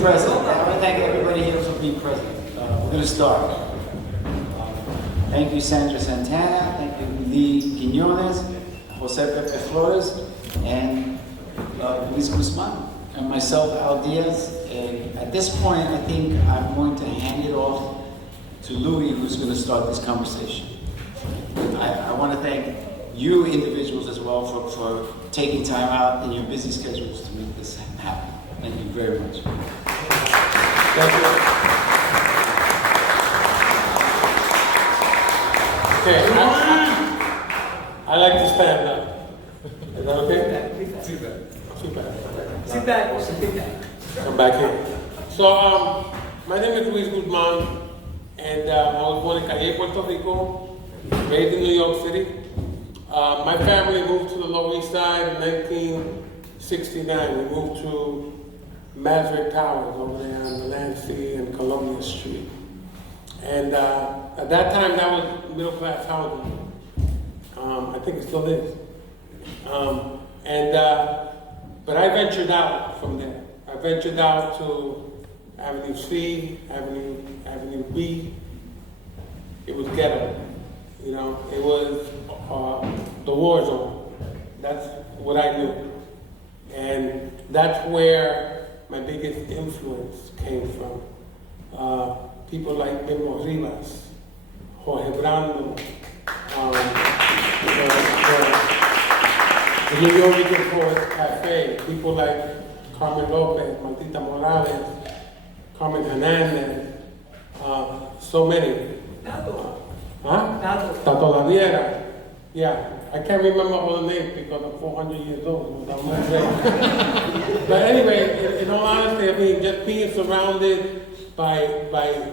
present. I want to thank everybody here for being present. We're going to start. Thank you, Sandra Santana. Thank you, Quinones, Pepe Flores, and Luis Guzman, and myself, Al Diaz. And at this point, I think I'm going to hand it off to Louis, who's going to start this conversation. I want to thank you individuals as well for taking time out in your busy schedules to make this happen. Thank you very much. Thank you. Okay, I like to stand up. Is that okay? Sit back. Sit back. Sit back. Come back here. So, my name is Luis Guzman, and I was born in Calle, Puerto Rico, raised in New York City. My family moved to the Lower East Side in 1969. We moved to Maverick Towers over there on Delancey and Columbia Street. And at that time, that was middle class housing. I think it still is. But I ventured out from there. I ventured out to Avenue C, Avenue B. It was ghetto. You know, it was the war zone. That's what I knew. And that's where my biggest influence came from. People like Memo Rivas, Jorge Brando, the New York Poets Cafe, people like Carmen Lopez, Martita Morales, Carmen Hernandez, so many. Tato Laviera. Yeah, I can't remember all the names because I'm 400 years old. But anyway, in all honesty, I mean, just being surrounded by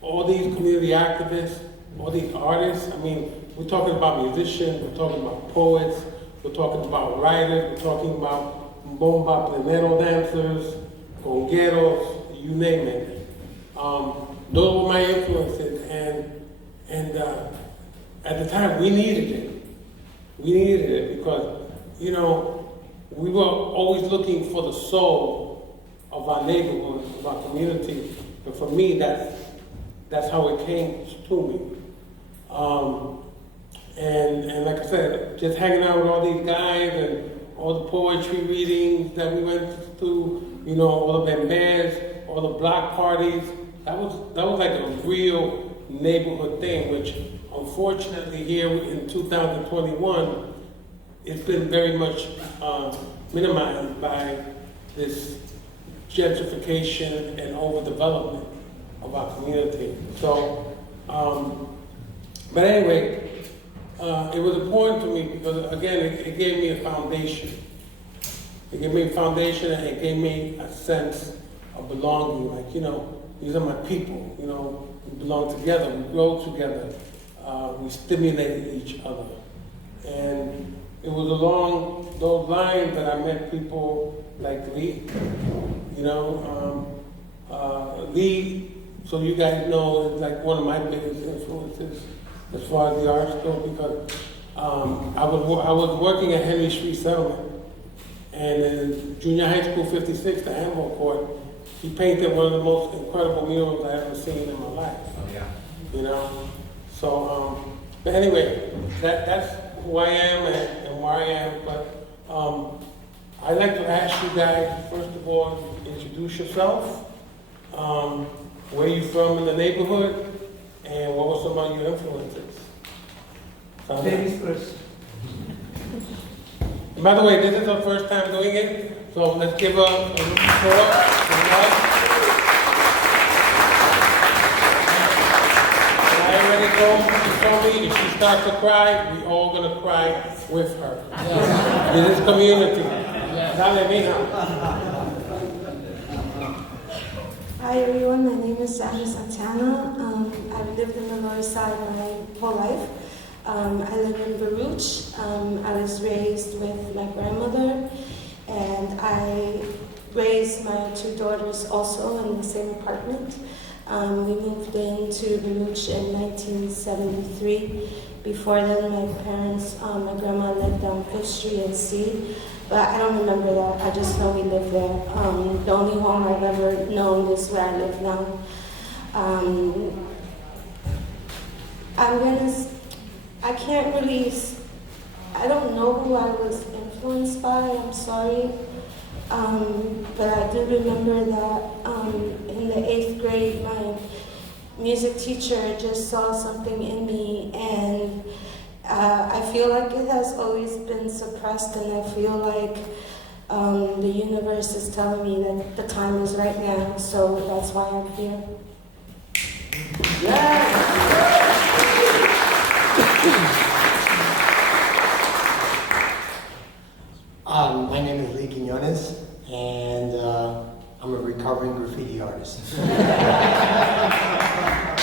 all these community activists, all these artists. I mean, we're talking about musicians, we're talking about poets, we're talking about writers, we're talking about bomba plenero dancers, congueros, you name it. Those were my influences, and at the time we needed it. We needed it because, you know, we were always looking for the soul of our neighborhood, of our community. And for me, that's how it came to me. And like I said, just hanging out with all these guys and all the poetry readings that we went to, you know, all the bembers, all the block parties, that was like a real neighborhood thing, which unfortunately here in 2021, it's been very much minimized by this gentrification and overdevelopment of our community. So, but anyway, it was important to me because, again, it gave me a foundation. It gave me a foundation and it gave me a sense of belonging. Like, you know, these are my people, you know, we belong together, we grow together, we stimulate each other. And it was along those lines that I met people like Lee, you know, Lee, so you guys know, is like one of my biggest influences as far as the arts go, because I was working at Henry Street Settlement, and in Junior High School 56, the handball court, he painted one of the most incredible murals I ever seen in my life. Oh yeah. You know, so but anyway, that's who I am and where I am. But I'd like to ask you guys, first of all, introduce yourself. Where you from in the neighborhood, and what were some of your influences? Ladies first. And by the way, this is our first time doing it, so let's give a round of applause. And I already told me if she starts to cry, we all gonna cry with her. Yes. This is community. Yes. Dale, mija. Hi everyone, my name is Santana. I've lived in the Lower Side my whole life. I live in Baruch. I was raised with my grandmother, and I raised my two daughters also in the same apartment. We moved into Baruch in 1973. Before then, my parents, my grandma lived on 5th Street and C, but I don't remember that. I just know we lived there. The only home I've ever known is where I live now. I can't really, I don't know who I was influenced by, I'm sorry. But I do remember that in the 8th grade, my music teacher just saw something in me, and I feel like it has always been suppressed, and I feel like the universe is telling me that the time is right now, so that's why I'm here. My name is Quinones, and I'm a recovering graffiti artist.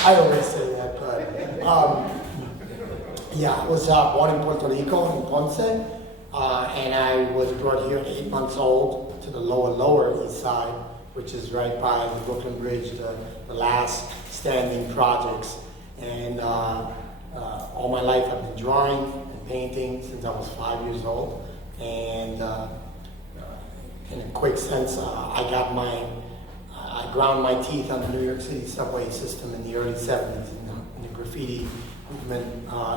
I always say that, but yeah, I was born in Puerto Rico, in Ponce, and I was brought here at 8 months old to the lower east side, which is right by the Brooklyn Bridge, the last standing projects. And all my life I've been drawing and painting since I was 5 years old. And in a quick sense, I ground my teeth on the New York City subway system in the early 70s in the graffiti movement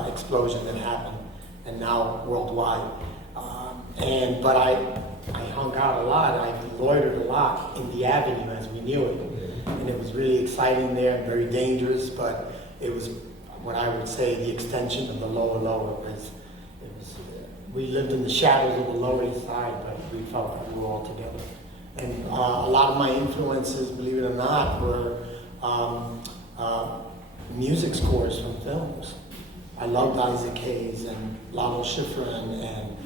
explosion that happened, and now worldwide. But I hung out a lot, I loitered a lot in the avenue as we knew it. And it was really exciting there and very dangerous, but it was what I would say the extension of the lower. We lived in the shadows of the Lower East Side, but we felt like we were all together. And a lot of my influences, believe it or not, were music scores from films. I loved Isaac Hayes and Lalo Schifrin and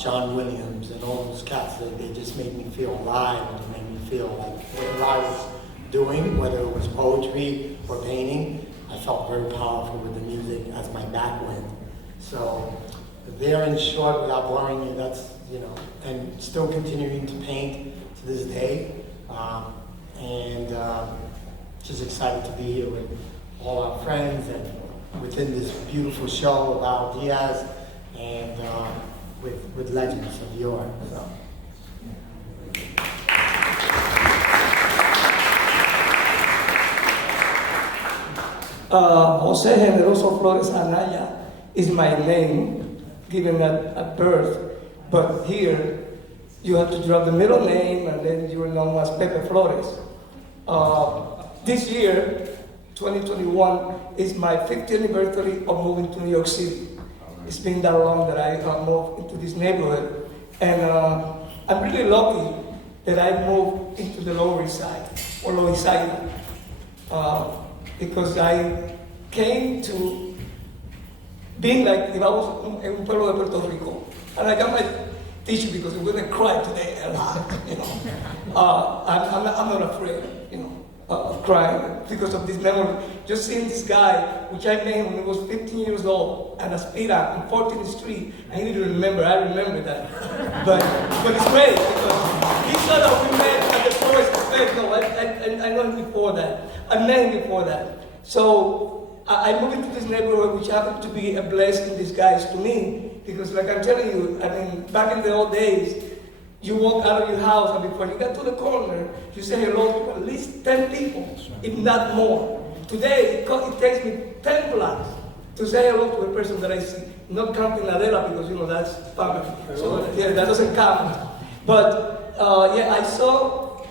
John Williams and all those cats. They just made me feel alive, and they made me feel like whatever I was doing, whether it was poetry or painting, I felt very powerful with the music as my backwind. So there, in short, without boring you, that's, and still continuing to paint to this day. Just excited to be here with all our friends and within this beautiful show about Diaz and with legends of yore. So. Jose Generoso Flores Anaya is my name, given at birth, but here you have to drop the middle name and then you're known as Pepe Flores. This year, 2021, is my 50th anniversary of moving to New York City. It's been that long that I moved into this neighborhood, and I'm really lucky that I moved into the Lower East Side, or Lower East Side, because I came to being like if I was in un pueblo de Puerto Rico. And I got my tissue because we're gonna cry today a lot, I'm not afraid, of crying because of this memory. Just seeing this guy, which I met when he was 15 years old, at Aspira on 14th Street. I need to remember, I remember that. But it's great because he saw that we met at the Flores Cafe. No, I know him before that. I met him before that. So I moved into this neighborhood, which happened to be a blessing in disguise to me, because like I'm telling you, back in the old days, you walk out of your house, and before you get to the corner, you say hello to at least 10 people, if not more. Today, it takes me 10 blocks to say hello to a person that I see, not counting Adela, because that's family. So yeah, that doesn't count. But I saw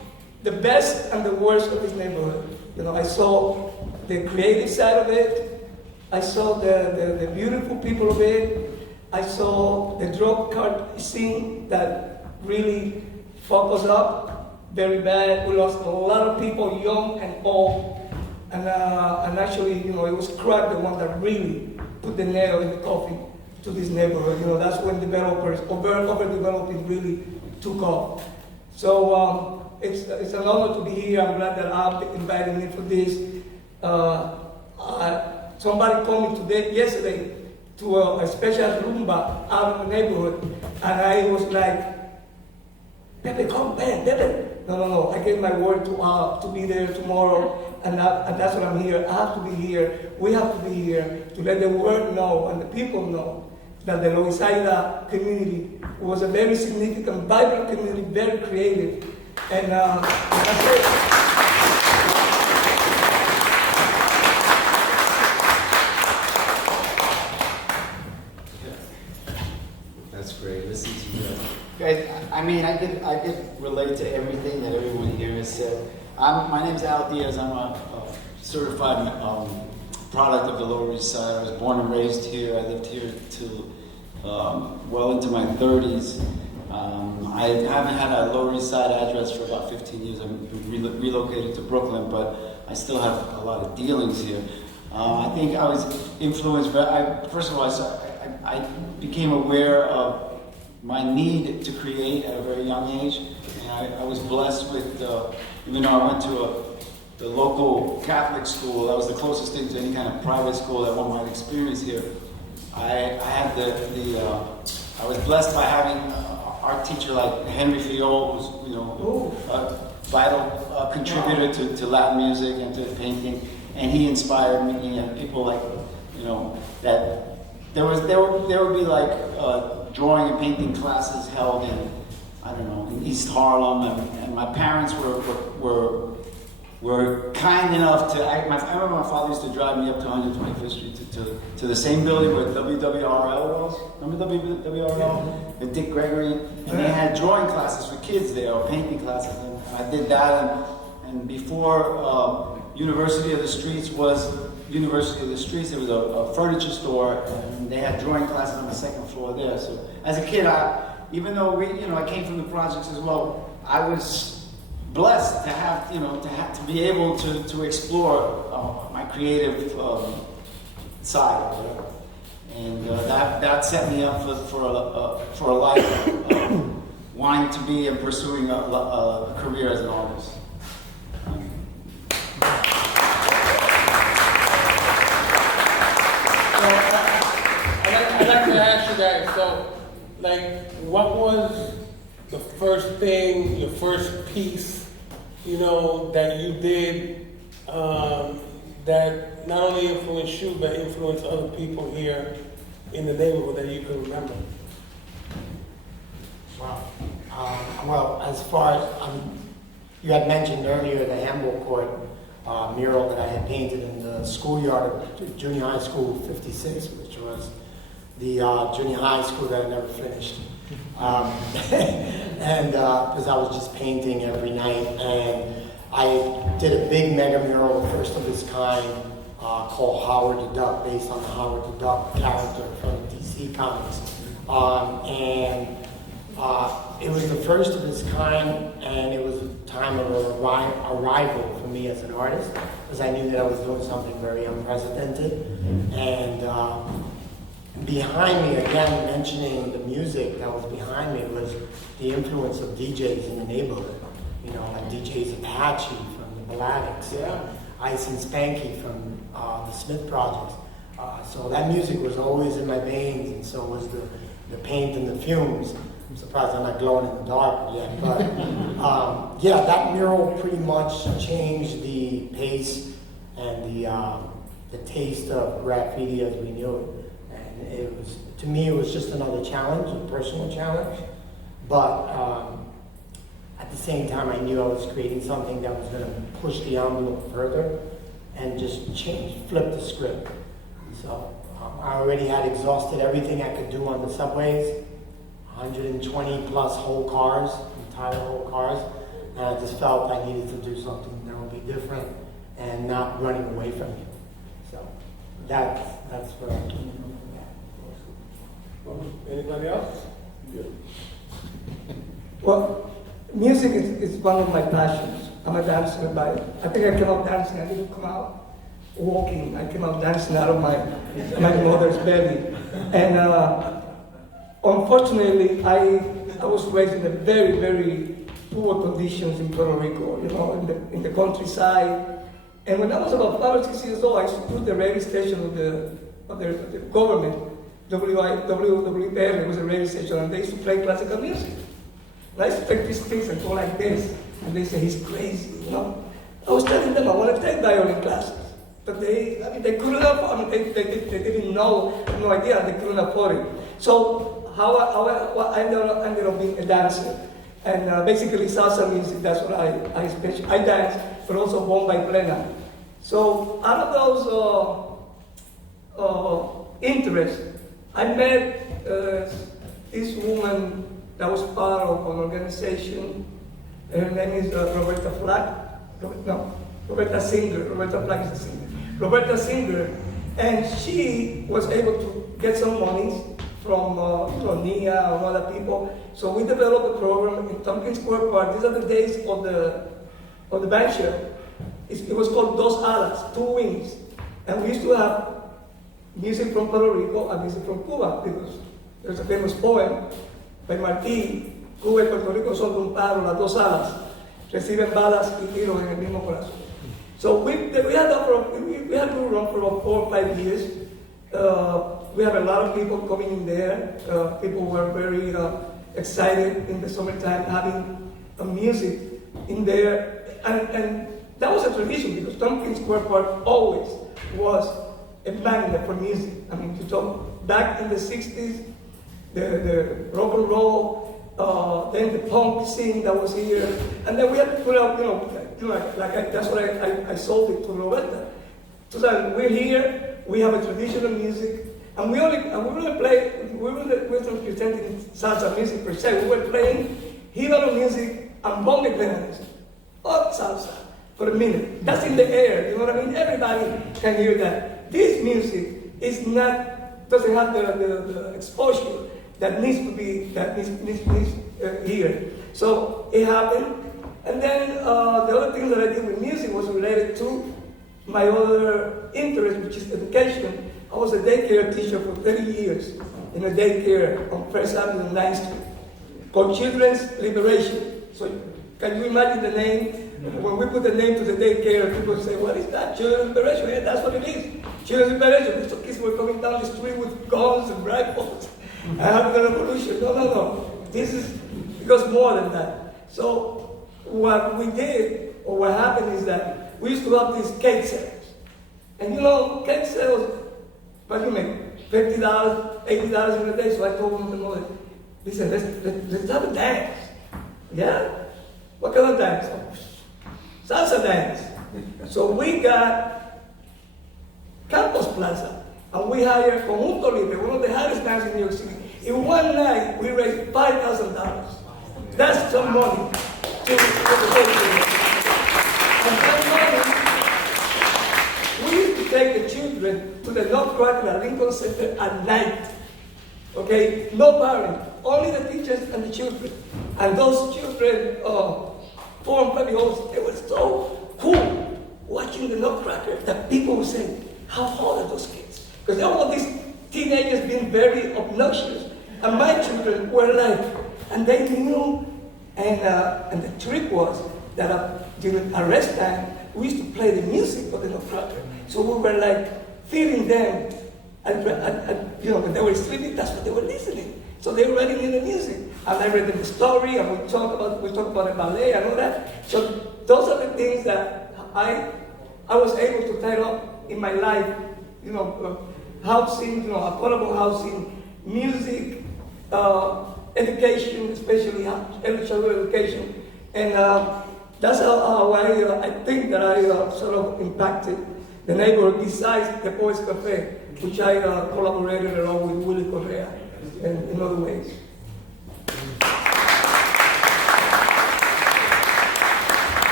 the best and the worst of this neighborhood. I saw the creative side of it. I saw the beautiful people of it. I saw the drug card scene that really fucked us up very bad. We lost a lot of people, young and old. And actually, it was crack, the one that really put the nail in the coffin to this neighborhood. That's when developers, overdeveloping really took off. So it's an honor to be here. I'm glad that I've invited me for this. Somebody called me yesterday to a special rumba out of the neighborhood, and I was like, Pepe, come, man, Pepe. No. I gave my word to be there tomorrow, and that's what I'm here. I have to be here. We have to be here to let the world know and the people know that the Lower East Side community was a very significant, vibrant community, very creative, and that's it. That's great. Listen to you guys. I mean, I could relate to everything that everyone here has said. My name's Al Diaz. I'm a certified product of the Lower East Side. I was born and raised here. I lived here till well into my 30s. I haven't had a Lower East Side address for about 15 years. I've relocated to Brooklyn, but I still have a lot of dealings here. I think I was influenced. First of all, I became aware of my need to create at a very young age, and I was blessed with, even though I went to the local Catholic school, that was the closest thing to any kind of private school that one might experience here. I had I was blessed by having an art teacher like Henry Fiol, who's a vital contributor to Latin music and to painting, and he inspired me. And people like that. There would be like drawing and painting classes held in, I don't know, in East Harlem, and my parents were kind enough to. I remember my father used to drive me up to 125th Street to the same building where WWRL was. Remember WWRL? And Dick Gregory, and they had drawing classes for kids there, or painting classes, and I did that. And before University of the Streets was University of the Streets, there was a furniture store, and they had drawing classes on the second floor there. So as a kid, even though I came from the projects as well, I was blessed to have to be able to explore my creative side, and that set me up for a life of wanting to be and pursuing a career as an artist. I'd like to ask you guys, so, what was the first thing, your first piece, that you did that not only influenced you, but influenced other people here in the neighborhood that you can remember? Wow. Well, as far as, you had mentioned earlier the handball court mural that I had painted in the schoolyard of junior high school 56, which was the junior high school that I never finished. And because I was just painting every night, and I did a big mega mural, the first of its kind, called Howard the Duck, based on the Howard the Duck character from DC Comics. It was the first of its kind, and it was a time of arrival for me as an artist, because I knew that I was doing something very unprecedented. And behind me, again, mentioning the music that was behind me was the influence of DJs in the neighborhood. Like DJs Apache from the Balladics, Ice and Spanky from the Smith Projects. So that music was always in my veins, and so was the paint and the fumes. I'm surprised I'm not glowing in the dark yet, but that mural pretty much changed the pace and the taste of graffiti as we knew it. And to me, it was just another challenge, a personal challenge. But at the same time, I knew I was creating something that was going to push the envelope further and just flip the script. So I already had exhausted everything I could do on the subways, 120 plus whole cars, entire whole cars. And I just felt I needed to do something that would be different and not running away from it. So that's where I came from. Anybody else? Well, music is one of my passions. I'm a dancer, but I think I came out dancing. I didn't come out walking. I came out dancing out of my mother's belly. And unfortunately, I was raised in a very, very poor conditions in Puerto Rico, in the countryside. And when I was about 5 or 6 years old, I stood the radio station of the government, WWPR was a radio station, and they used to play classical music. And I used to take these things and go like this, and they say, he's crazy, I was telling them I want to take violin classes, but they couldn't afford it. They didn't know, no idea, they couldn't afford it. So I ended up being a dancer. And basically salsa music, that's what I dance, but also bomba y plena. So out of those interests, I met this woman that was part of an organization. Her name is Roberta Singer. Roberta Flack is the singer. Roberta Singer, and she was able to get some monies from Nia and other people. So we developed a program in Tompkins Square Park. These are the days of the band show. It was called Dos Alas, two wings. And we used to have music from Puerto Rico and music from Cuba, because there's a famous poem by Martí: Cuba y Puerto Rico son de un paro, las dos alas reciben balas y tiros en el mismo corazón. So we had to run for about 4 or 5 years. We have a lot of people coming in there. People were very excited in the summertime having music in there. And that was a tradition, because Tompkins Square Park always was a magnet for music. I mean, you talk back in the 60s, the rock and roll, then the punk scene that was here, and then we had to put out, that's what I sold it to Roberta. So that we're here, we have a traditional music, and we weren't presenting salsa music per se. We were playing Híbaro music and bomba y plena music, or salsa for a minute. That's in the air, you know what I mean? Everybody can hear that. This music doesn't have the exposure that needs to be here. So it happened, and then the other thing that I did with music was related to my other interest, which is education. I was a daycare teacher for 30 years in a daycare on First Avenue and 9th Street called Children's Liberation. So can you imagine the name? When we put the name to the daycare, people say, what is that? Children's Liberation? Yeah, that's what it is. Children's Liberation. These kids were coming down the street with guns and rifles. I have a revolution. No. This is because more than that. So what we did, or what happened, is that we used to have these cake sales. And cake sales, what do you make? $50, $80 in a day. So I told them, listen, let's have a dance. Yeah? What kind of dance? Salsa dance. So we got Campos Plaza, and we hired Conjunto Libre, one of the hottest bands in New York City. In one night, we raised $5,000. That's some money to the whole. And that money, we used to take the children to the Nutcracker at Lincoln Center at night. Okay? No parent, only the teachers and the children. And those children formed Pepe, they were so cool watching the Nutcracker that people would say, how old are those kids? Because there were all these teenagers being very obnoxious. And my children were like, and they knew, and the trick was that during arrest time, we used to play the music of the Nutcracker. So we were like feeding them, and when they were sleeping, that's what they were listening. So they were writing in the music. And I read them the story, and we talk about the ballet and all that. So those are the things that I was able to tie up in my life, housing, affordable housing, music, education, especially early childhood education. And that's how I think that I sort of impacted the neighborhood, besides the Poets Cafe, which I collaborated along with Willie Correa and in other ways.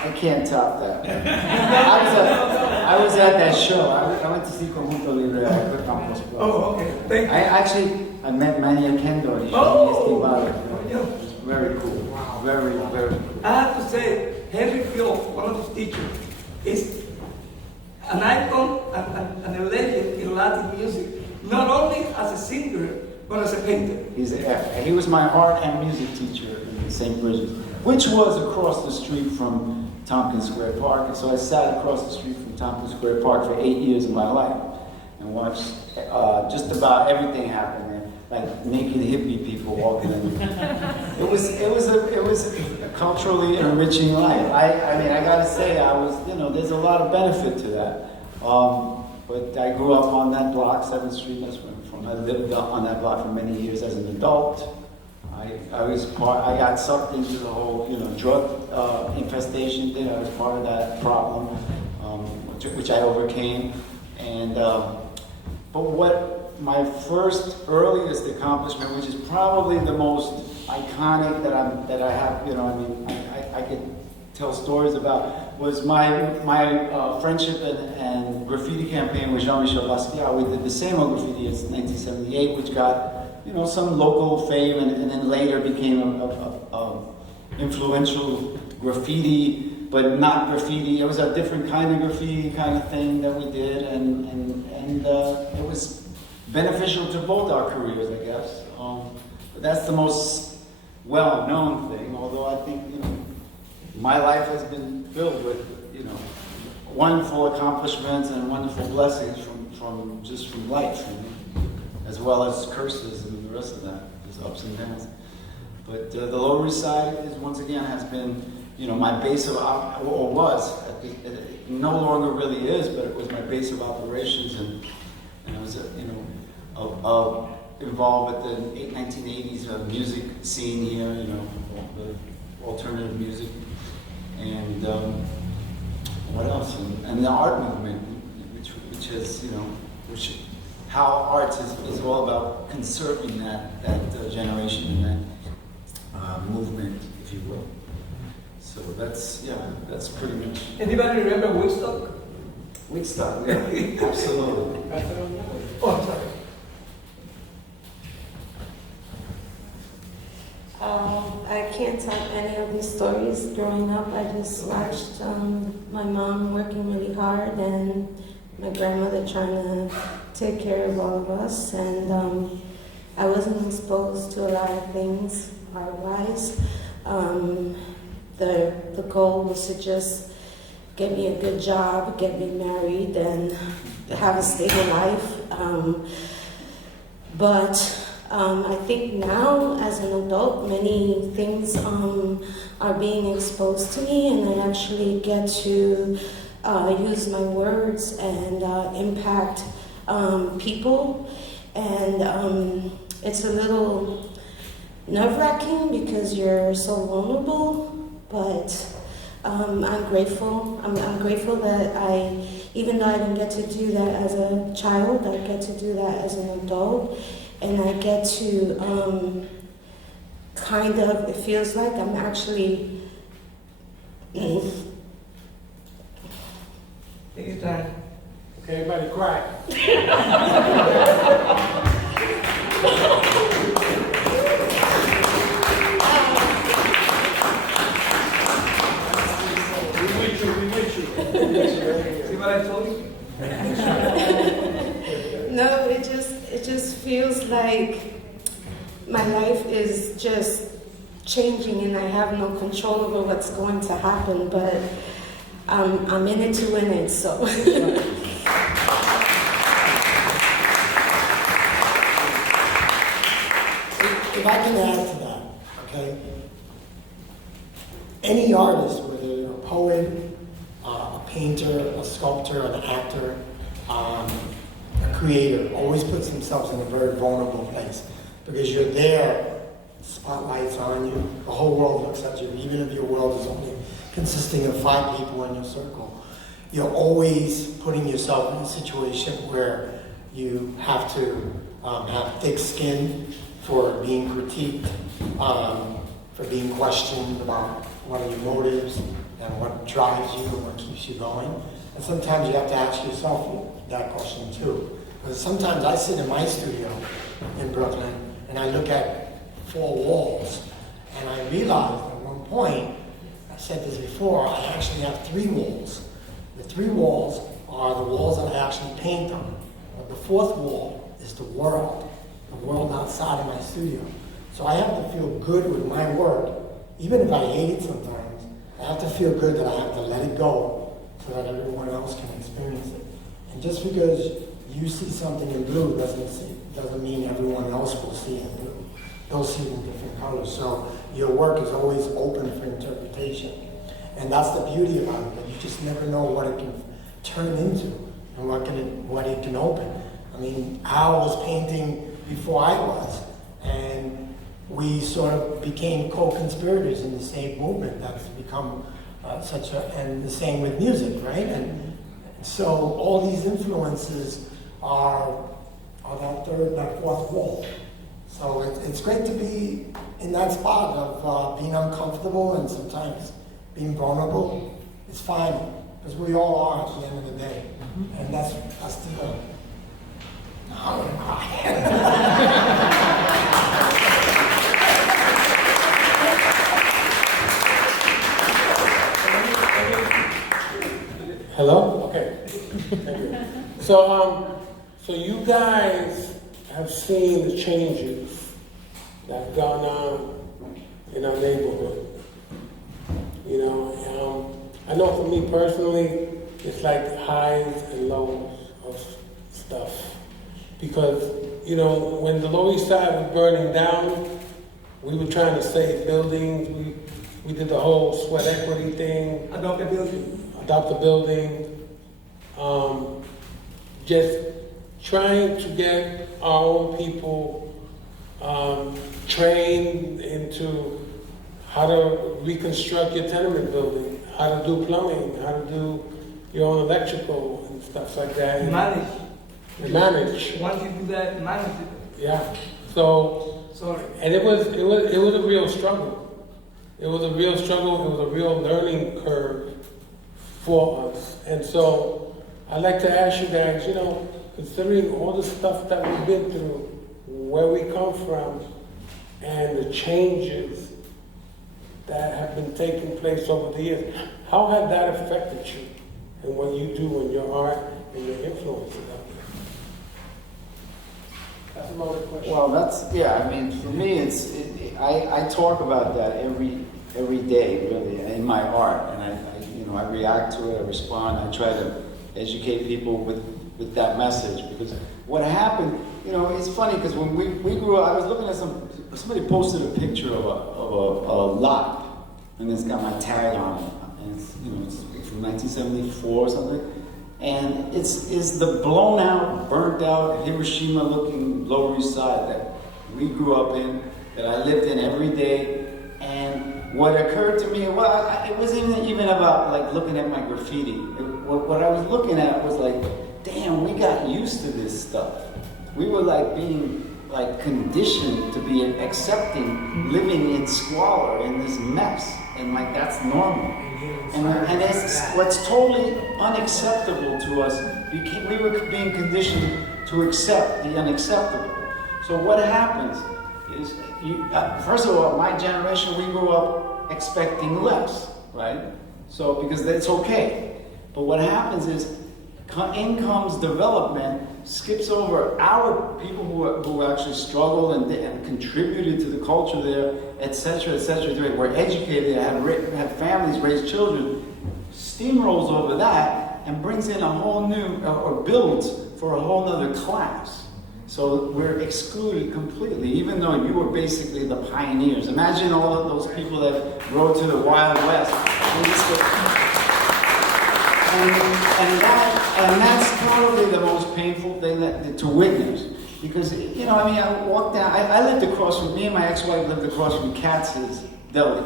I can't top that. I was at that show. I went to see Conjunto Libre at Campos Plaza. Oh, okay. Thank you. I met Mania Kendo. He showed me It was very cool. Wow. Very, very cool. I have to say, Henry Pio, one of his teachers, is an icon and a legend in Latin music, not only as a singer, but as a painter. He's the F. And he was my art and music teacher in St. Bridget's, which was across the street from Tompkins Square Park. And so I sat across the street from Tompkins Square Park for 8 years of my life and watched just about everything happen there, like naked hippie people walking in. It was a culturally enriching life. I mean, I gotta say, there's a lot of benefit to that. but I grew up on that block, 7th Street. That's where I'm from. I lived on that block for many years as an adult. I got sucked into the whole, drug infestation thing. I was part of that problem, which I overcame. And but what my first earliest accomplishment, which is probably the most iconic that I have, I could tell stories about, was my friendship and graffiti campaign with Jean-Michel Basquiat. We did the same old graffiti in 1978, which got some local fame, and then later became a influential graffiti, but not graffiti. It was a different kind of graffiti kind of thing that we did, and it was beneficial to both our careers, I guess. But that's the most well-known thing, although I think, my life has been filled with, wonderful accomplishments and wonderful blessings from life, as well as curses and the rest of that, just ups and downs. But the Lower East Side once again has been, my base of, or was, it no longer really is, but it was my base of operations, and I was, involved with the 1980s music scene here, the alternative music, and what else? And the art movement, which is, how arts is all about conserving that generation and that movement, if you will. So that's pretty much. Anybody remember Woodstock? Woodstock, yeah, absolutely. Oh, I'm sorry. I can't tell any of these stories. Growing up, I just watched my mom working really hard and my grandmother trying to take care of all of us. And I wasn't exposed to a lot of things art-wise. The goal was to just get me a good job, get me married, and have a stable life. But I think now, as an adult, many things are being exposed to me, and I actually get to use my words and impact people. And it's a little nerve-wracking because you're so vulnerable, but I'm grateful. I'm grateful that even though I didn't get to do that as a child, I get to do that as an adult. And I get to it feels like I'm actually. Take your time. Okay, everybody cry. We with you. See what I told you? No, it just feels like my life is just changing and I have no control over what's going to happen, but I'm in it to win it, so. If I can add to that, okay? Any artist, whether you're a poet, a painter, a sculptor, an actor, a creator, always puts themselves in a very vulnerable place because you're there, the spotlight's on you, the whole world looks at you, even if your world is only consisting of 5 people in your circle. You're always putting yourself in a situation where you have to have thick skin for being critiqued, for being questioned about what are your motives and what drives you and what keeps you going. And sometimes you have to ask yourself that question too. Because sometimes I sit in my studio in Brooklyn and I look at 4 walls and I realized at one point, I said this before, I actually have 3 walls. The 3 walls are the walls that I actually paint on. But the 4th wall is the world outside of my studio. So I have to feel good with my work, even if I hate it sometimes. I have to feel good that I have to let it go so that everyone else can experience it. And just because you see something in blue doesn't mean everyone else will see it in blue. They'll see it in different colors. So your work is always open for interpretation. And that's the beauty about it, that you just never know what it can turn into. and what it can open. I mean, Al was painting before I was, and we sort of became co-conspirators in the same movement that's become and the same with music, right? And so all these influences are that third, that fourth wall. So it's great to be in that spot of being uncomfortable and sometimes being vulnerable. It's fine, because we all are at the end of the day. And that's the Hello? Okay. Thank you. So you guys have seen the changes that have gone on in our neighborhood. You know, I know for me personally, it's like highs and lows of stuff. Because, you know, when the Lower East Side was burning down, we were trying to save buildings. We did the whole sweat equity thing. Adopt a building. Adopt a building. Just trying to get our own people trained into how to reconstruct your tenement building, how to do plumbing, how to do your own electrical and stuff like that. And manage. Once you do that, manage it. Yeah. So. Sorry. And it was a real struggle. It was a real struggle. It was a real learning curve for us. And so I'd like to ask you guys, you know, considering all the stuff that we've been through, where we come from, and the changes that have been taking place over the years, how has that affected you and what you do in your art and your influences out there? That's a loaded question. Well, I mean, for me, I talk about that every day, really, in my art, and I react to it, I respond, I try to educate people with that message, because what happened, you know, it's funny, because when we grew up, I was looking at somebody posted a picture of a lot, and it's got my tag on it, and it's, you know, it's from 1974 or something. And it's the blown out, burnt out, Hiroshima-looking Lower East Side that we grew up in, that I lived in every day. And what occurred to me, it wasn't even about like looking at my graffiti. What I was looking at was like, damn, we got used to this stuff. We were like being like conditioned to be accepting, living in squalor, in this mess, and like that's normal. And it's what's totally unacceptable to us. We were being conditioned to accept the unacceptable. So what happens is, first of all, my generation, we grew up expecting less, right? So because that's okay. But what happens is, income's development skips over our people who actually struggled and contributed to the culture there, etc., etc. Were educated, have families, raised children, steamrolls over that and brings in a whole new, or builds for a whole other class. So we're excluded completely, even though you were basically the pioneers. Imagine all of those people that rode to the Wild West. And that's probably the most painful thing to witness. Because, you know, I mean, I walked down, I lived across from, me and my ex-wife lived across from Katz's Deli.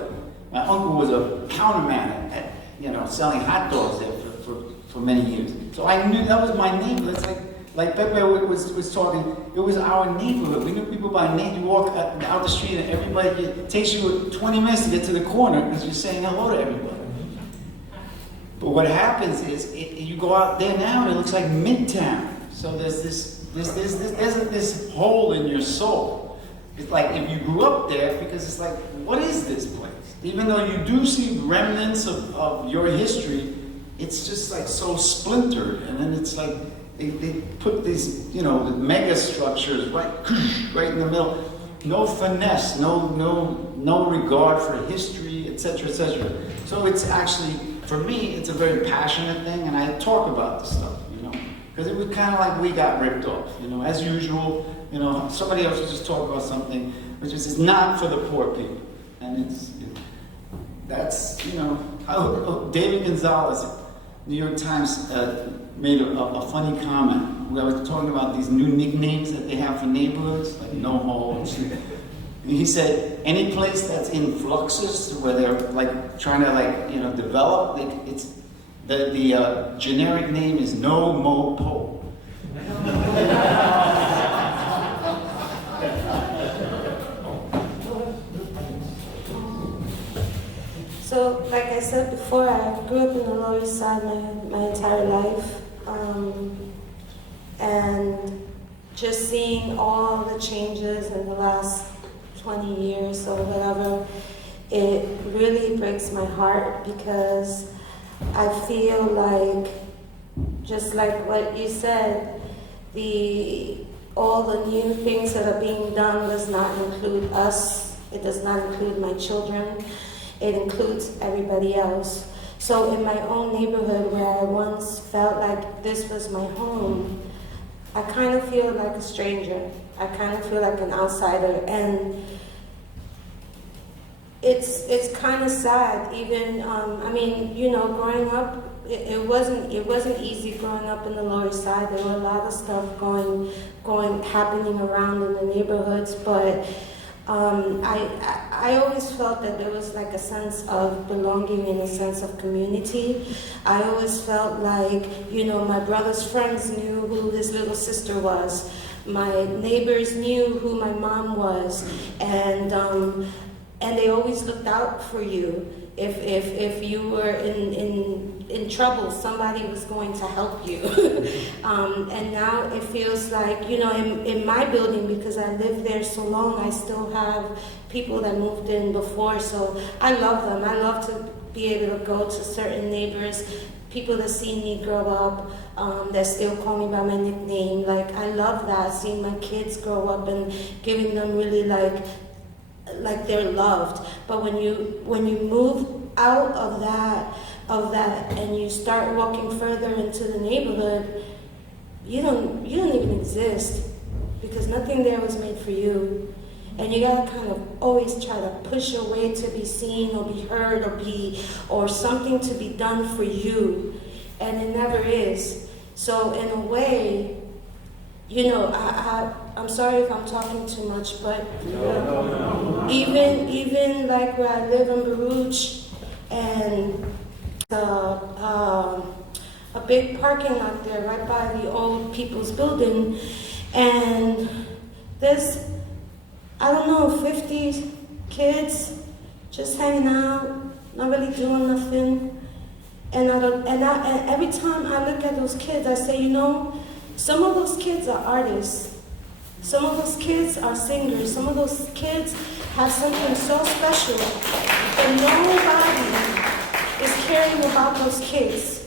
My uncle was a counterman selling hot dogs there for many years. So I knew that was my neighborhood. It's like Pepe was talking, it was our neighborhood. We knew people by name. You walk out the street and everybody, it takes you 20 minutes to get to the corner because you're saying hello to everybody. But what happens is, you go out there now and it looks like Midtown. So there's this hole in your soul. It's like if you grew up there, because it's like, what is this place? Even though you do see remnants of your history, it's just like so splintered. And then it's like, they put these, the mega structures right in the middle. No finesse, no regard for history, etc., etc. So it's actually, for me, it's a very passionate thing, and I talk about this stuff, because it was kind of like we got ripped off, as usual. Somebody else will just talk about something which is not for the poor people, and that's David Gonzalez, New York Times made a funny comment. We were talking about these new nicknames that they have for neighborhoods, like No Hole and shit. And he said, any place that's in fluxus, where they're like trying to develop, it's the generic name is No Mo Po. So, like I said before, I grew up in the Lower East Side my entire life. And just seeing all the changes in the last 20 years or whatever, it really breaks my heart because I feel like, just like what you said, all the new things that are being done does not include us. It does not include my children. It includes everybody else. So in my own neighborhood where I once felt like this was my home, I kind of feel like a stranger. I kind of feel like an outsider, and it's kind of sad. Even growing up, it wasn't easy growing up in the Lower East Side. There were a lot of stuff happening around in the neighborhoods, but I always felt that there was like a sense of belonging and a sense of community. I always felt like, my brother's friends knew who his little sister was. My neighbors knew who my mom was, and they always looked out for you. If you were in trouble, somebody was going to help you. And now it feels like, in my building, because I lived there so long, I still have people that moved in before, so I love them. I love to be able to go to certain neighbors, people that see me grow up, that still call me by my nickname. Like, I love that, seeing my kids grow up and giving them really like they're loved. But when you move out of that and you start walking further into the neighborhood, you don't even exist, because nothing there was made for you. And you gotta kind of always try to push your way to be seen or be heard or something to be done for you, and it never is. So in a way, I'm sorry if I'm talking too much, but even like where I live in Baruch, and a big parking lot there right by the old people's building, and there's, 50 kids just hanging out, not really doing nothing. And every time I look at those kids, I say, some of those kids are artists. Some of those kids are singers. Some of those kids have something so special, but nobody is caring about those kids,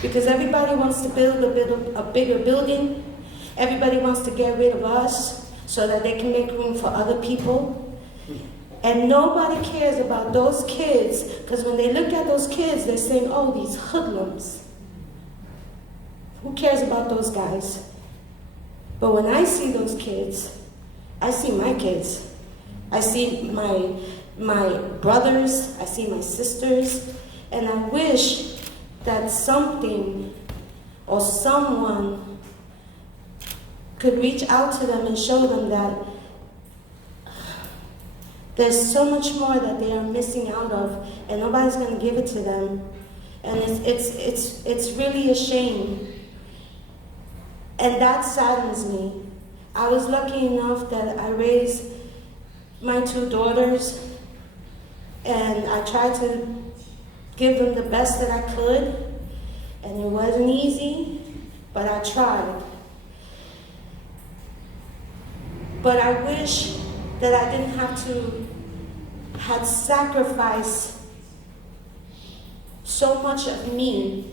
because everybody wants to build a bigger building. Everybody wants to get rid of us so that they can make room for other people. And nobody cares about those kids, because when they look at those kids, they're saying, oh, these hoodlums. Who cares about those guys? But when I see those kids, I see my kids. I see my brothers, I see my sisters, and I wish that something or someone could reach out to them and show them that there's so much more that they are missing out of, and nobody's going to give it to them. And it's really a shame. And that saddens me. I was lucky enough that I raised my 2 daughters, and I tried to give them the best that I could, and it wasn't easy, but I tried. But I wish that I didn't have to had sacrificed so much of me.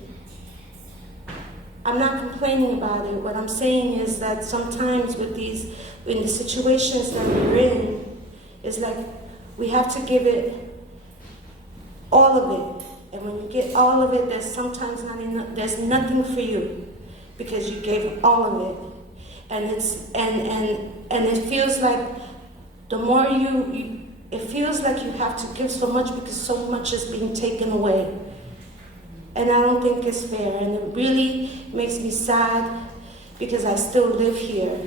I'm not complaining about it. What I'm saying is that sometimes in the situations that we're in, it's like we have to give it all of it. And when you get all of it, there's sometimes not enough, there's nothing for you, because you gave all of it. And it feels like the more it feels like you have to give so much because so much is being taken away. And I don't think it's fair, and it really makes me sad because I still live here.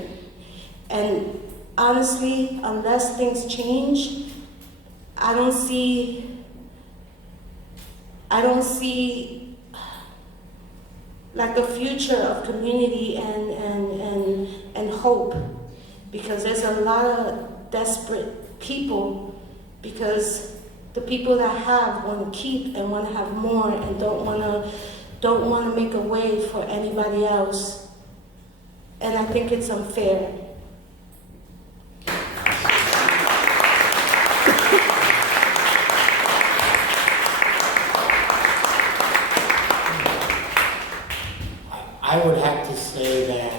And honestly, unless things change, I don't see like a future of community and hope, because there's a lot of desperate people, because the people that have want to keep and want to have more and don't want to make a way for anybody else. And I think it's unfair. I would have to say that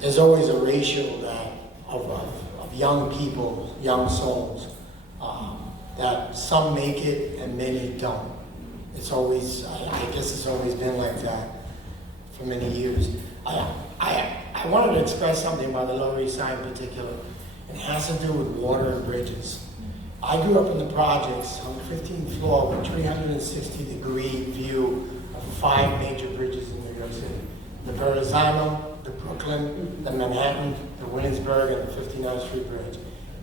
there's always a ratio that of young people, young souls, that some make it and many don't. It's always, I guess it's always been like that for many years. I wanted to express something about the Lower East Side in particular. It has to do with water and bridges. I grew up in the projects on the 15th floor with 360-degree view of 5 major bridges in New York City. The Verrazano, the Brooklyn, the Manhattan, the Williamsburg, and the 59th Street Bridge.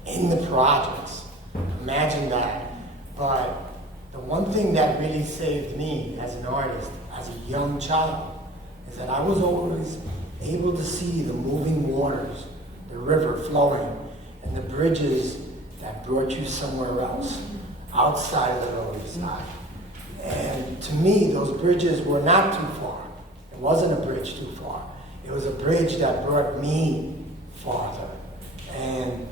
In the projects. Imagine that. But the one thing that really saved me as an artist, as a young child, is that I was always able to see the moving waters, the river flowing, and the bridges that brought you somewhere else, outside of the Lower East Side. And to me, those bridges were not too far. It wasn't a bridge too far. It was a bridge that brought me farther. And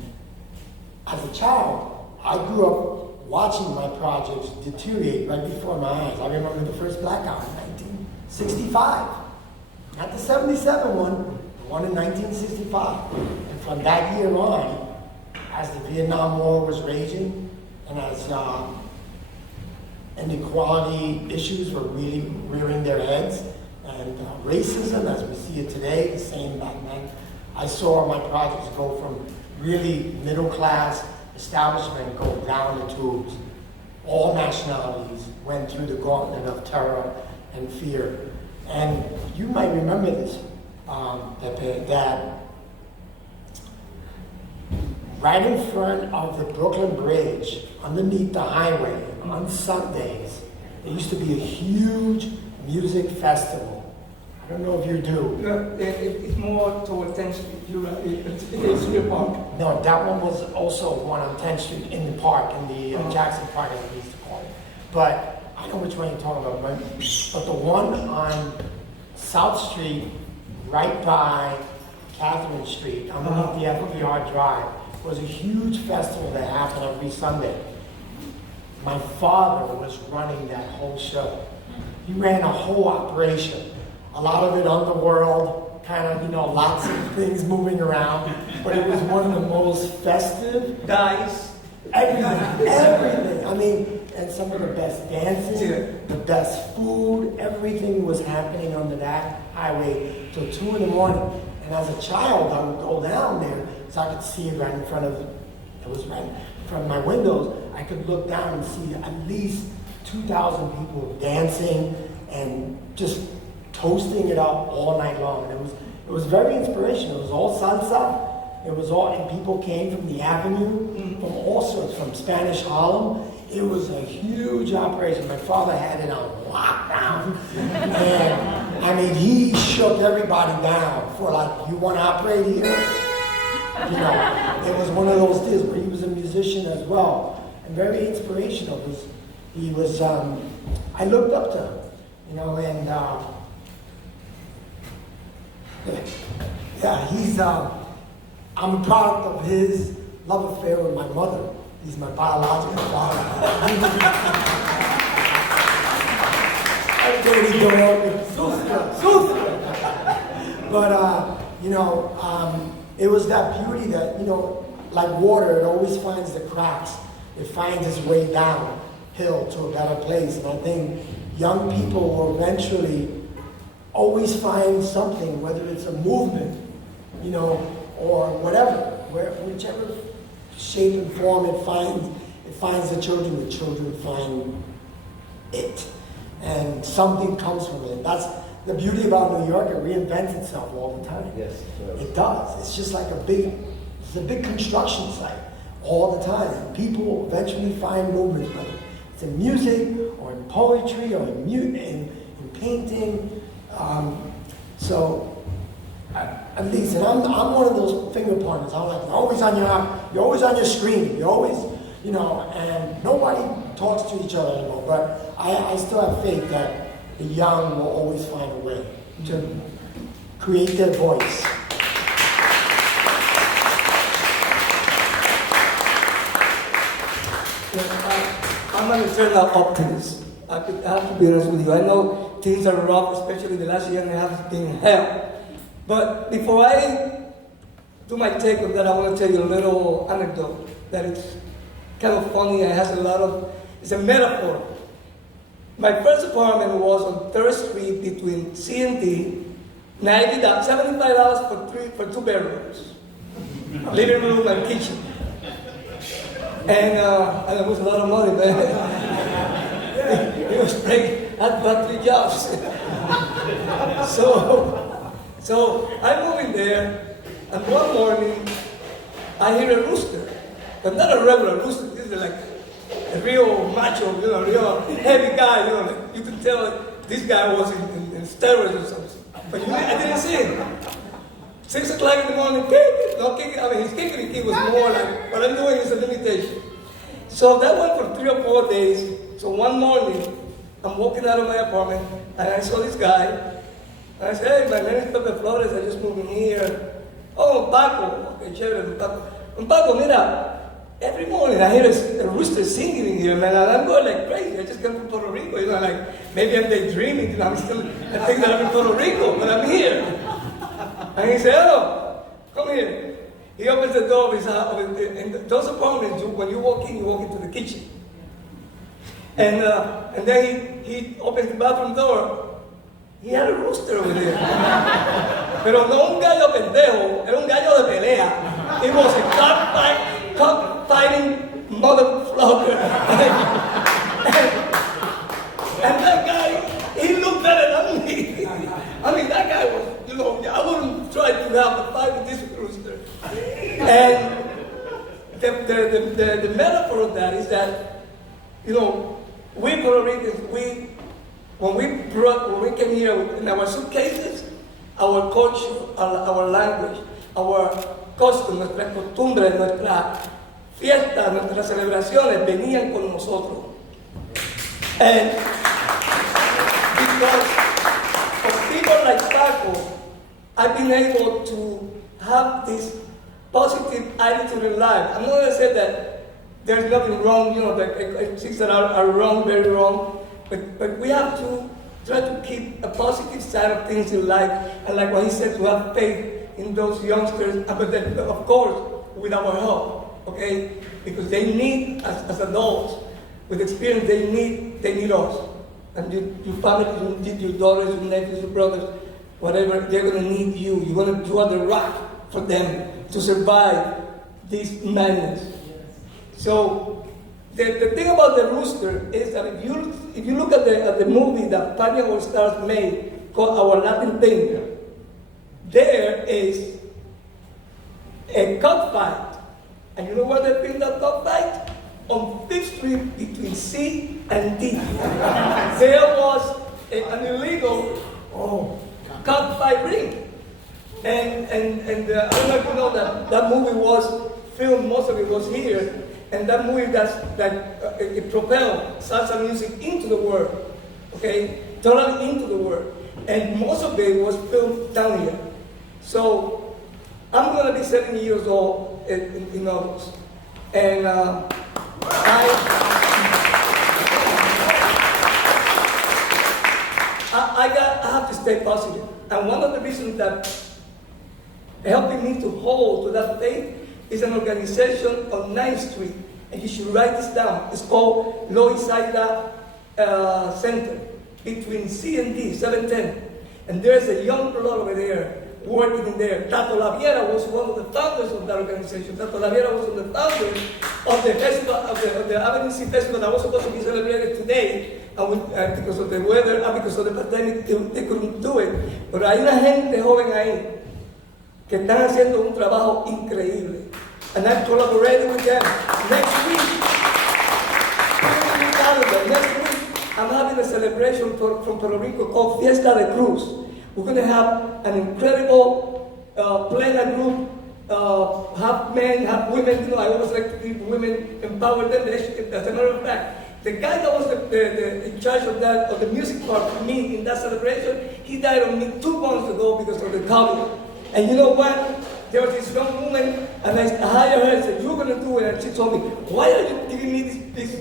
as a child, I grew up watching my projects deteriorate right before my eyes. I remember the first blackout in 1965. Not the 77 one, the one in 1965. And from that year on, as the Vietnam War was raging, and as inequality issues were really rearing their heads, and racism, as we see it today, the same back then, I saw my projects go from really middle-class establishment go down the tubes. All nationalities went through the gauntlet of terror and fear. And you might remember this, Pepe, that right in front of the Brooklyn Bridge, underneath the highway, on Sundays, there used to be a huge music festival. I don't know if you do. No, it's more toward 10th Street. You're right. It's your park. No, that one was also one on 10th Street in the park, in the Jackson Park, as we used to call it. But I know which one you're talking about. But the one on South Street, right by Catherine Street, underneath the FDR Drive, was a huge festival that happened every Sunday. My father was running that whole show. He ran a whole operation. A lot of it underworld, kind of, lots of things moving around. But it was one of the most festive. Diaz. Everything. I mean, and some of the best dancing, the best food, everything was happening under that highway till 2 in the morning. And as a child, I would go down there so I could see it right in front of, it was right in front of my windows. I could look down and see at least 2,000 people dancing and just toasting it up all night long. And it was very inspirational. It was all salsa. It was all, and people came from the avenue, from all sorts, from Spanish Harlem. It was a huge operation. My father had it on lockdown. And I mean, he shook everybody down for like, you want to operate here? It was one of those days where he was a musician as well, and very inspirational. He was, I looked up to him, and yeah, he's, I'm a product of his love affair with my mother. He's my biological father. Dirty dog, but it was that beauty that, like water, it always finds the cracks. It finds its way downhill to a better place. And I think young people will eventually always find something, whether it's a movement, or whatever, whichever shape and form it finds the children find it. and something comes from it. That's the beauty about New York. It reinvents itself all the time. Yes, It does. It's just like it's a big construction site all the time. And people eventually find movements, whether it's in music or in poetry or in painting. At least, and I'm one of those finger pointers. I'm like, you're always on your screen. You're always, and nobody talks to each other anymore. But I still have faith that the young will always find a way to create their voice. I'm an eternal optimist. I have to be honest with you. I know things are rough, especially the last year and a half has been hell. But before I do my take on that, I want to tell you a little anecdote that is kind of funny and it's a metaphor. My first apartment was on 3rd Street between C and D, $75 for 2 bedrooms, living room and kitchen. And it was a lot of money, man. It was great. I had 3 jobs. So I moved in there, and one morning I hear a rooster, but not a regular rooster. This is like a real macho, real heavy guy. Like you could tell this guy was in steroids or something. But I didn't see him. 6 o'clock in the morning, his kicking was more like what I'm doing is a limitation. So that went for 3 or 4 days. So one morning, I'm walking out of my apartment, and I saw this guy. And I said, hey, my name is Pepe Flores, I just moved in here. Oh, Paco. Okay, chévere, Paco. And Paco, mira, every morning I hear a rooster singing in here, man, and I'm going like crazy. I just came from Puerto Rico, like maybe I'm daydreaming, I think that I'm in Puerto Rico, but I'm here. And he said, oh, come here. He opens the door of his house, and those apartments, when you walk into the kitchen. And then he opens the bathroom door. He had a rooster over there. Pero no un gallo pendejo, era un gallo de pelea. It was a cock-fighting motherfucker. And that guy, he looked better than me. I mean, that guy was, I wouldn't try to have a fight with this rooster. And the metaphor of that is that, we Puerto Ricans, when we came here in our suitcases, our culture, our language, our custom, nuestras costumbres, nuestras fiestas, nuestras celebraciones venían con nosotros. And because of people like Paco, I've been able to have this positive attitude in life. I'm not going to say that there's nothing wrong, that things that are wrong, very wrong. But we have to try to keep a positive side of things in life, and like what he said, to have faith in those youngsters, but then, of course, with our help, okay? Because they need, as adults, with experience, they need us. And your family, your daughters, your nephews, your brothers, whatever, they're going to need you. You're going to draw the rock for them to survive this madness. So, the thing about the rooster is that if you look at the movie that Panya All Stars made called Our Latin Thing, there is a cockfight. And you know where they filmed that cockfight? On 5th Street between C and D. There was an illegal cockfight ring. And I don't know if you know that movie was filmed, most of it was here. And that movie it propelled salsa music into the world, okay? Totally into the world. And most of it was filmed down here. So I'm going to be 70 years old in August. And I have to stay positive. And one of the reasons that helping me to hold to that faith is an organization on 9th Street, and you should write this down. It's called Loisaida Center, between C and D, 710. And there's a young blood over there, working in there. Tato Laviera was one of the founders of that organization. Tato Laviera was one of the founders of the festival, of the Avenue C Festival that was supposed to be celebrated today. and because of the weather and because of the pandemic, they couldn't do it. Pero hay una gente joven ahí que están haciendo un trabajo increíble. And I'm collaborating with them. Next week, I'm having a celebration from Puerto Rico called Fiesta de Cruz. We're going to have an incredible plena group, half men, half women. You know, I always like to be women, empower them. As a matter of fact, the guy that was in charge of that, of the music part for me in that celebration, he died on me 2 months ago because of the COVID. And you know what? There was this young woman, and I hired her and said, "You're going to do it." And she told me, "Why are you giving me this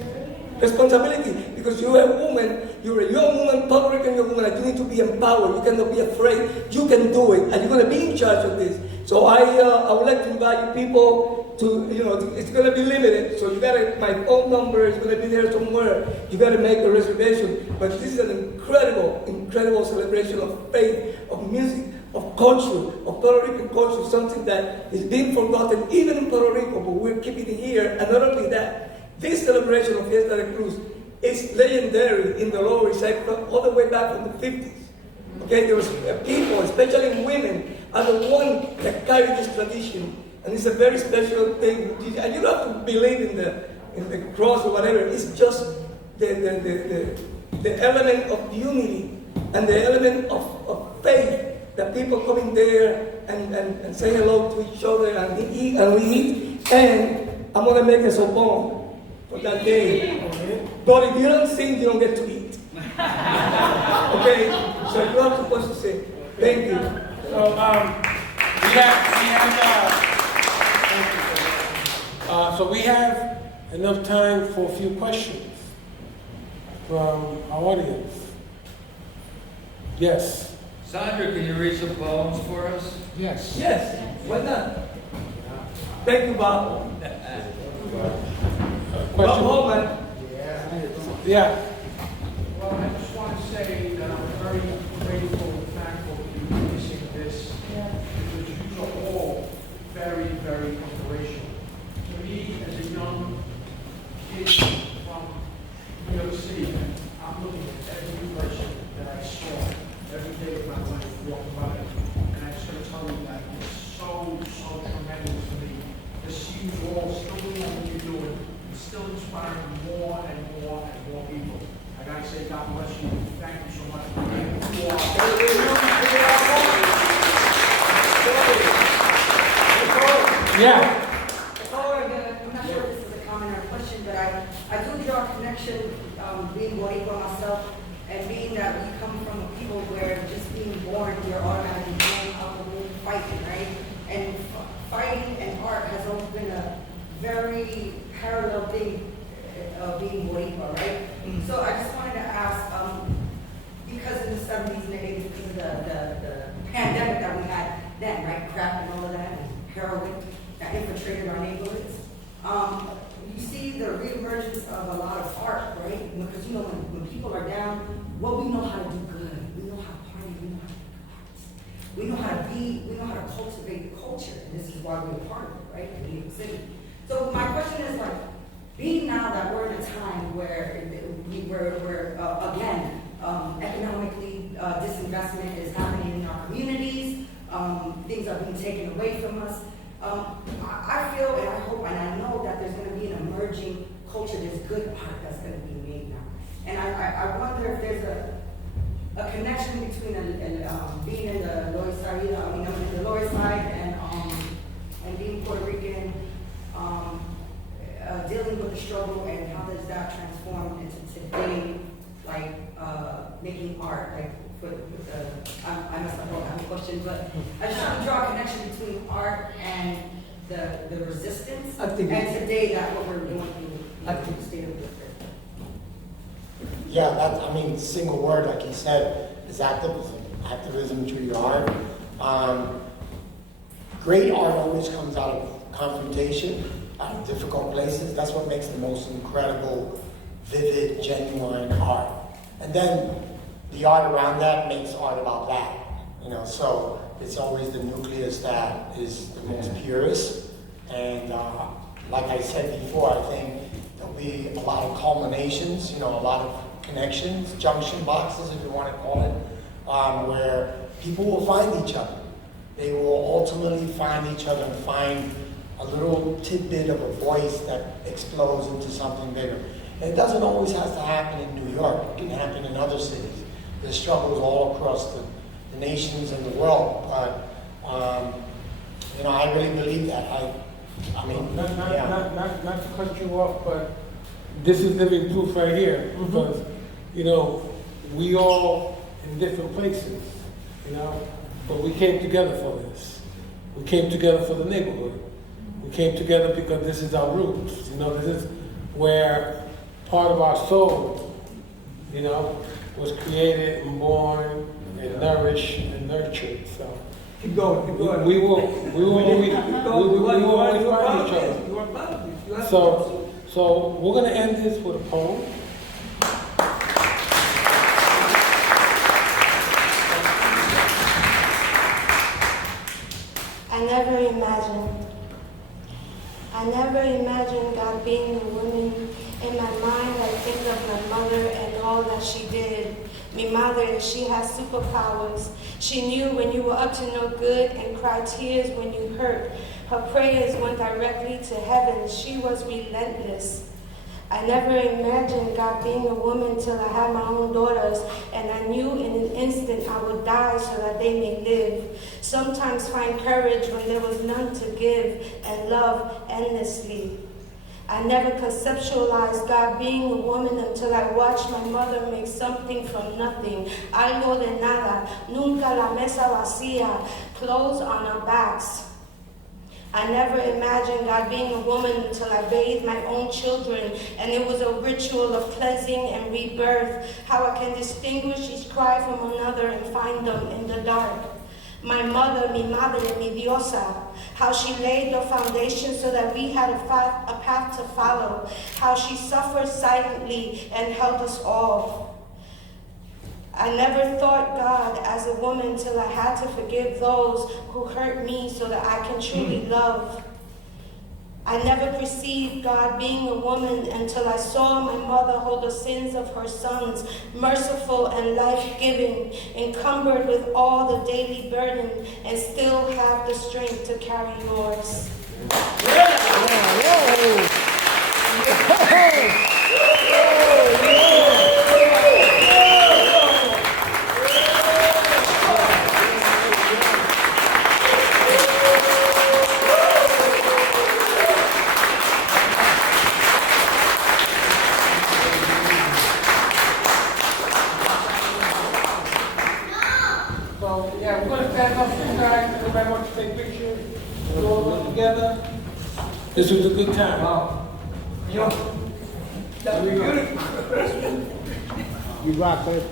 responsibility? Because you're a woman, you're a young woman, Puerto Rican young woman, and you need to be empowered. You cannot be afraid. You can do it, and you're going to be in charge of this." So I would like to invite you people to, it's going to be limited. So you got my phone number is going to be there somewhere. You got to make a reservation. But this is an incredible, incredible celebration of faith, of music, of culture, of Puerto Rican culture, something that is being forgotten even in Puerto Rico, but we're keeping it here. And not only that, this celebration of Fiesta de Cruz is legendary in the Lower East Side, all the way back from the 50s. Okay, there was people, especially women, are the one that carry this tradition, and it's a very special thing. And you don't have to believe in the cross or whatever. It's just the element of unity and the element of faith. That people come in there and say hello to each other and we eat. And I'm going to make a sopón for that day. But if you don't sing, you don't get to eat. Okay? So you're not supposed to sing. Thank you. So, we have enough time for a few questions from our audience. Yes. Sandra, can you read some poems for us? Yes. Yes. Why not? Thank you, Bob. Bob Holman. Yeah. Well, I just want to say that I'm very grateful and thankful to you witnessing this, because you are all very, very inspirational. To me, as a young kid from New York City, I'm looking at every person that I saw every day of my life walking by, and I just got to tell you that it's so tremendous to me to see you all still doing what you're doing, and still inspiring more and more and more people. I gotta say, God bless you. Thank you so much. Yeah. I'm not sure if this is a comment or a question, but I do draw a connection, being Boricua myself, and being that we come from a people where just being born, we're automatically born out of the womb fighting, right? And fighting and art has always been a very parallel thing of being Boricua, right? Mm-hmm. So I just wanted to ask, because in the 70s and the 80s, because of the pandemic that we had then, right? Crack and all of that, and heroin that infiltrated our neighborhoods. You see the reemergence of a lot of art, right? Because when people are down, well, we know how to do good. We know how to party. We know how to do arts. We know how to be. We know how to cultivate culture. And this is why we're a part of it, right? In New York City. So my question is like, being now that we're in a time where we're again, economically disinvestment is happening in our communities. Things are being taken away from us. I feel and I hope and I know that there's going to be an emerging culture, there's good art that's going to be made now. And I wonder if there's a connection between being in the Lower Side, I'm in the Lower Side and being Puerto Rican, dealing with the struggle, and how does that transform into today, like making art, like I messed up all kind of question, but I just want to draw a connection between art and the resistance, Activism. and today that what we're going through the state of the Yeah, single word, like you said, is activism through your art. Great art always comes out of confrontation, out of difficult places. That's what makes the most incredible, vivid, genuine art. And then the art around that makes art about that. So it's always the nucleus that is the most purest. And like I said before, I think there'll be a lot of culminations, a lot of connections, junction boxes, if you want to call it, where people will find each other. They will ultimately find each other and find a little tidbit of a voice that explodes into something bigger. And it doesn't always have to happen in New York. It can happen in other cities. There's struggles all across the nations and the world. But, I really believe that. I mean, not yeah. to cut you off, but this is living proof right here. Because, we all in different places, but we came together for this. We came together for the neighborhood. We came together because this is our roots. This is where part of our soul, was created and born and nourished and nurtured. So Keep going. we will always find each other. So we're gonna end this with a poem. I never imagined God being a woman. In my mind, I think of my mother and all that she did. My mother, she has superpowers. She knew when you were up to no good and cried tears when you hurt. Her prayers went directly to heaven. She was relentless. I never imagined God being a woman till I had my own daughters, and I knew in an instant I would die so that they may live. Sometimes find courage when there was none to give, and love endlessly. I never conceptualized God being a woman until I watched my mother make something from nothing. Algo de nada, nunca la mesa vacía, clothes on our backs. I never imagined God being a woman until I bathed my own children, and it was a ritual of cleansing and rebirth, how I can distinguish each cry from another and find them in the dark. My mother, mi madre, mi diosa, how she laid the foundation so that we had a path to follow, how she suffered silently and held us all. I never thought God as a woman till I had to forgive those who hurt me so that I can truly love. I never perceived God being a woman until I saw my mother hold the sins of her sons, merciful and life-giving, encumbered with all the daily burden, and still have the strength to carry yours. This was a good time. Wow. That was beautiful. You rock, babe.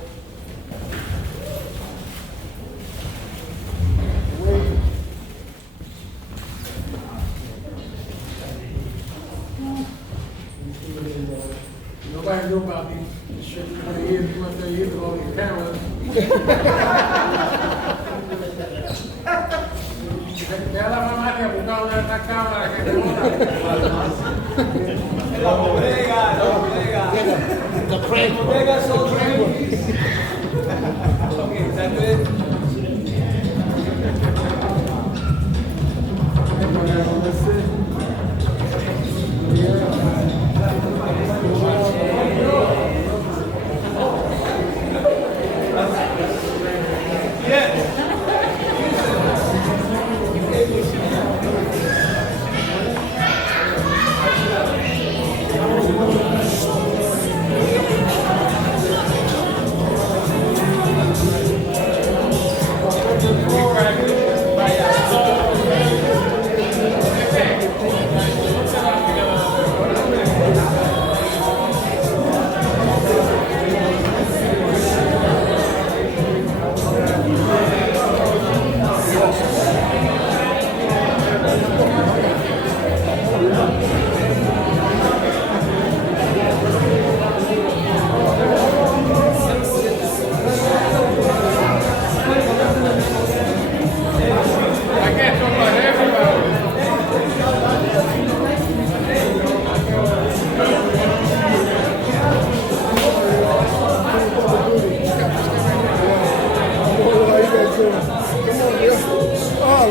Nobody knew about these shit 20 years ago on the cameras. Ya la mamá que buscaba una cámara que te La bodega. The prank. Bodega sold drinks. Okay, is that good?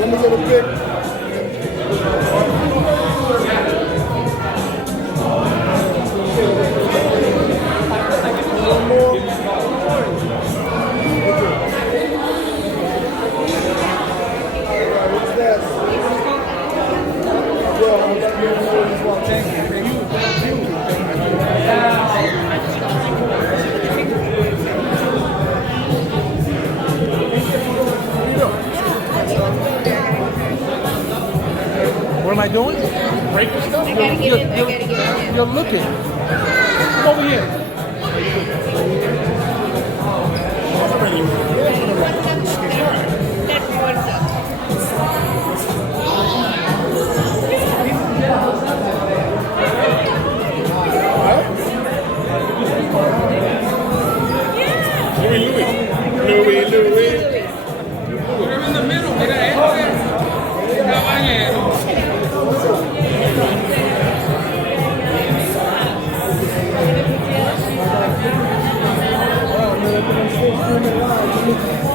Let me get a pic. One more. What's that? Well, I'm not going to know this one. Thank you. What am I doing? Breaking stuff? You're looking. Come over here. Louis. We're in the middle, mira, caballero.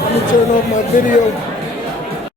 Let me turn off my video.